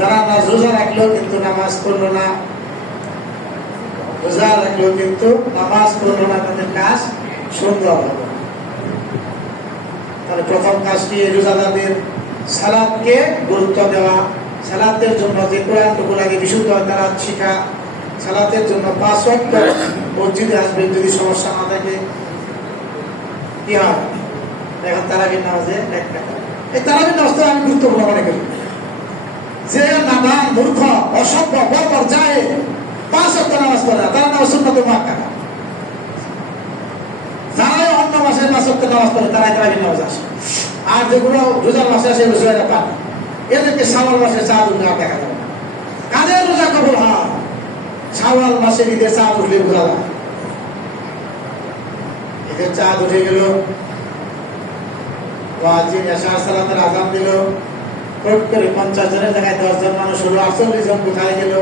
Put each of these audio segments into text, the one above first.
যারা রোজা রাখলেও কিন্তু নামাজ পড়লো না, রোজা রাখলেও কিন্তু নামাজ পড়লো না, তাদের কাজ সুন্দর হবে। তাহলে প্রথম কাজটি রোজাদারদের সালাতকে গুরুত্ব দেওয়া, সালাতের জন্য যে কোরআনটুকু লাগে বিশুদ্ধ তারা শিখা, সালাতের জন্য 5 ওয়াক্ত মসজিদে আসবেন। যদি সমস্যা না থাকে কি হয়, এখন তারাবির নামাজে এই তারাবির নামাজটা আমি গুরুত্বপূর্ণ মনে করি। যে নাদান মূর্খ অসভ্য বর্বর যায় 5 ওয়াক্ত নামাজ পড়ে না, তারা নামাজ সুন্নাত মুআক্কাদা। যারাই অন্য মাসে 5 ওয়াক্ত নামাজ পড়ে তারাই তারাবির নামাজ আসে। আর যেগুলো রোজার মাসে আসে রোজারা পান, এদেরকে শাওয়াল মাসে চাঁদ উঠলে আর দেখা যাবে না। কাদের রোজা কবুল হয়? শাওয়াল মাসে ঈদের চাঁদ উঠলে বোঝা যায়। ঈদের চাঁদ উঠে গেল, ওয়াজিব এশার সালাতের আযান দিল, কোট করে 50 জনের জায়গায় 10 জন মানুষ হলো, 48 জন কোথায় গেল?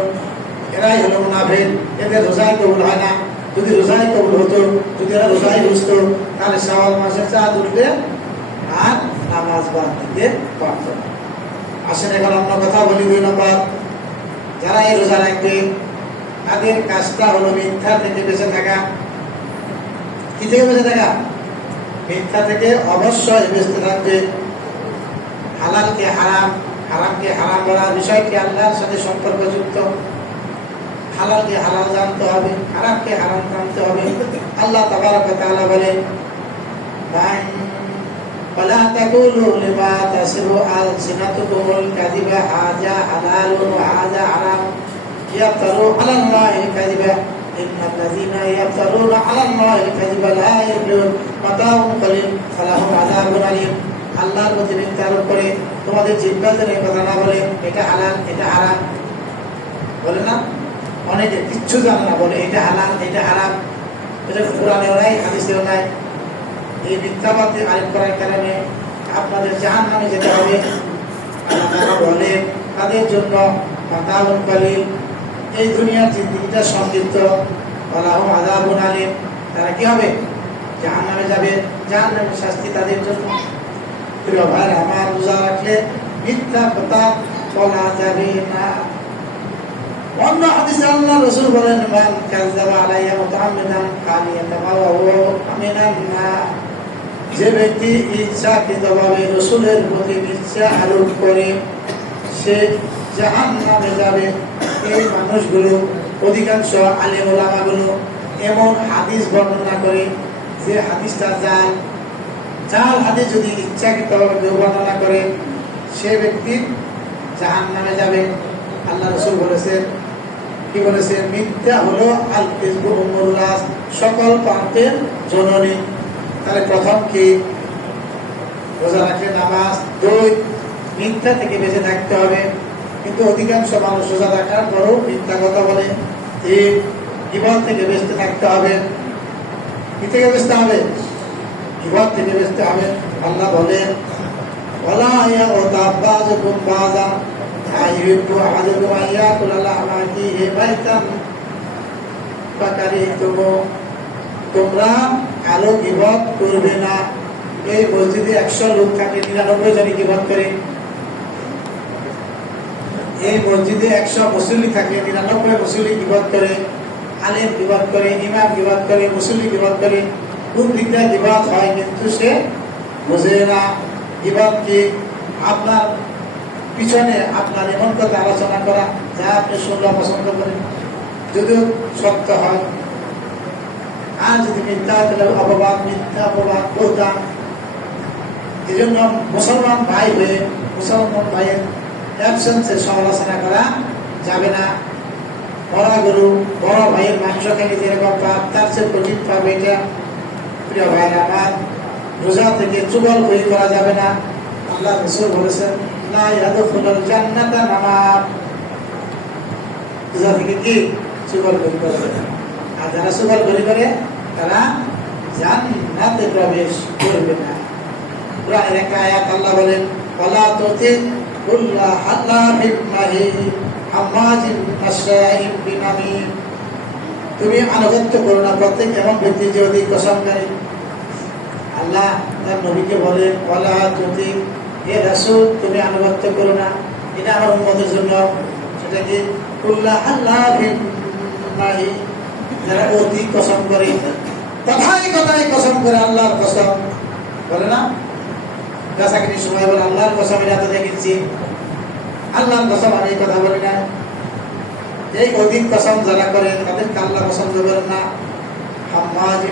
এরাই হলো মুনাফিক। এদের রোজাই কবুল হয় না। যদি রোজাই কবুল হতো, যদি এরা রোজাই বুঝতো, তাহলে শাওয়াল মাসে চাঁদ উঠলে আর নামাজ বাদ দিতে পারত না। আসেন এখন অন্য কথা বলি। 2 নম্বর, যারা এই রোজা রাখবে তাদের কাজটা হলো মিথ্যা থেকে বেঁচে থাকা। কি থেকে বেঁচে থাকা? মিথ্যা থেকে অবশ্যই বেঁচে থাকবে। হালালকে হারাম, হারামকে হারাম বলার বিষয়টি আল্লাহর সাথে সম্পর্কযুক্ত। হালালকে হালাল জানতে হবে, হারামকে হারাম জানতে হবে। আল্লাহ তাবারক ওয়া তাআলা বলেন, ولا تقولوا لما تصف ألسنتكم الكذب هذا حلال وهذا حرام ليفتروا على الله الكذب إن الذين يفترون على الله الكذب لا يفلحون متاع قليل ولهم عذاب أليم। আল্লাহর প্রতি মিথ্যা আরোপ করে তোমাদের জিহ্বা যেন এই কথা না বলে এটা হালাল এটা হারাম, বলে না? অনেকে কিচ্ছু জানে না, বলে এটা হালাল এটা হারাম। এটা কোরআনেও নাই, হাদিসেও নাই। এই মিথ্যাবাদী আরোপ করার কারণে আপনাদের জাহান্নামে যেতে হবে। আল্লাহ বলে তাদের জন্য মাতাউন কালিল, এই দুনিয়ার জিন্দেগিটা সংক্ষিপ্ত, ওয়ালাহুম আযাবুন আলীম, তারা কি হবে? জাহান্নামে যাবে, জাহান্নামের শাস্তি তাদের জন্য। প্রিয় ভাই আমার, রোজা রাখলে মিথ্যা কথা বলা যাবে না। অন্য হাদিসে আল্লাহ রাসূল বলেন, মান কাযাবা আলাইয়া মুতাআম্মিদান ফালিয়াতাবাওয়া মিনান নার। যে ব্যক্তি ইচ্ছাকৃতভাবে রাসূলের প্রতি মিথ্যা আরোপ করে সে জাহান্নামে যাবে। এই মানুষগুলো অধিকাংশ আলেম ওলামাগুলো এমন হাদিস বর্ণনা করে যে হাদিসটা জাল। জাল হাদিস যদি ইচ্ছাকৃতভাবে বর্ণনা করে সে ব্যক্তি জাহান্নামে যাবে। আল্লাহ রাসূল বলেছেন, কি বলেছেন? মিথ্যা হলো আল কিযবু উম্মুল রাস, সকল পাপের জননী। তাহলে প্রথম কি? রোজা রাখলে নামাজ। 2, মিথ্যা থেকে বেঁচে থাকতে হবে। কিন্তু অধিকাংশ মানুষ রোজা রাখার পরও মিথ্যা কথা বলে। 3, গীবত থেকে বেঁচতে থাকতে হবে। কি থেকে বেঁচতে হবে? গীবত থেকে বেঁচতে হবে। আল্লাহ বলেন, ওয়ালা ইয়াগতাব বাযুকুম বাযা আইয়ুবু আহাদুকুম আইয়াকুল লাহমা আখিহি বাইতান ফাকারিহতুম। তোমরা কারো গীবত করবে না। এই মসজিদে 100 লোক থাকে, 99 জনই গীবত করে। এই মসজিদে 100 মুসল্লি থাকে, 99 মুসল্লি গীবত করে। আলেম গীবত করে, ইমাম গীবত করে, মুসল্লি গীবত করে। কোন দিকটা গীবত হয় কিন্তু সে বোঝে না। গীবত কি? আপনার পিছনে আপনার এমন কথা আলোচনা করা যা আপনি শুনলে পছন্দ করেন, যদিও সত্য হয়। আর যদি মিথ্যা তাহলে অপবাদ, মিথ্যা অপবাদ করতাম। এই জন্য মুসলমান ভাই হয়ে মুসলমান ভাইয়ের অ্যাবসেন্সে সমালোচনা করা যাবে না। বড় গরু বড় ভাইয়ের মাংস খেলে যেরকম পাপ, তার চেয়ে কঠিন পাপ এটা। প্রিয় ভাইরা আমার, রোজা থেকে চুগলখড়ি করা যাবে না। আল্লাহ রাসূল বলেছেন, লা ইয়াদখুলুল জান্নাতা নামাম। রোজা থেকে কি? চুগলখড়ি করা যাবে না। আর যারা চুগলখড়ি করে তারা জান্নাতে প্রবেশ করবে না। কোরআনের একটা আয়াত আল্লাহ বলেন, ওয়ালা তুতি কুল্লা হাল্লাফিন মাহিন হাম্মাজিন মাশাইন বিনামিম। তুমি আনুগত্য করো না প্রত্যেক এমন ব্যক্তি যে অধিক কসমকারী। আল্লাহ তার নবীকে বলেন, ওয়ালা তুতি, হে রাসূল তুমি আনুগত্য করো না এটা আমার উম্মতের জন্য। সেটা কি কুল্লা আল্লাহ বিল্লাহি, যারা অতি কসম করে, কথায় কথায় কসম করে, আল্লাহর কসম বলে না, বেচা কিনির সময় বলে আল্লাহর কসম এটা তো দেখেছি, আল্লাহর কসম আমি এই কথা বলি না। এই অধিক কসম যারা করে তাদেরকে আল্লাহ কসম দেবেন না। হাম্মাজিন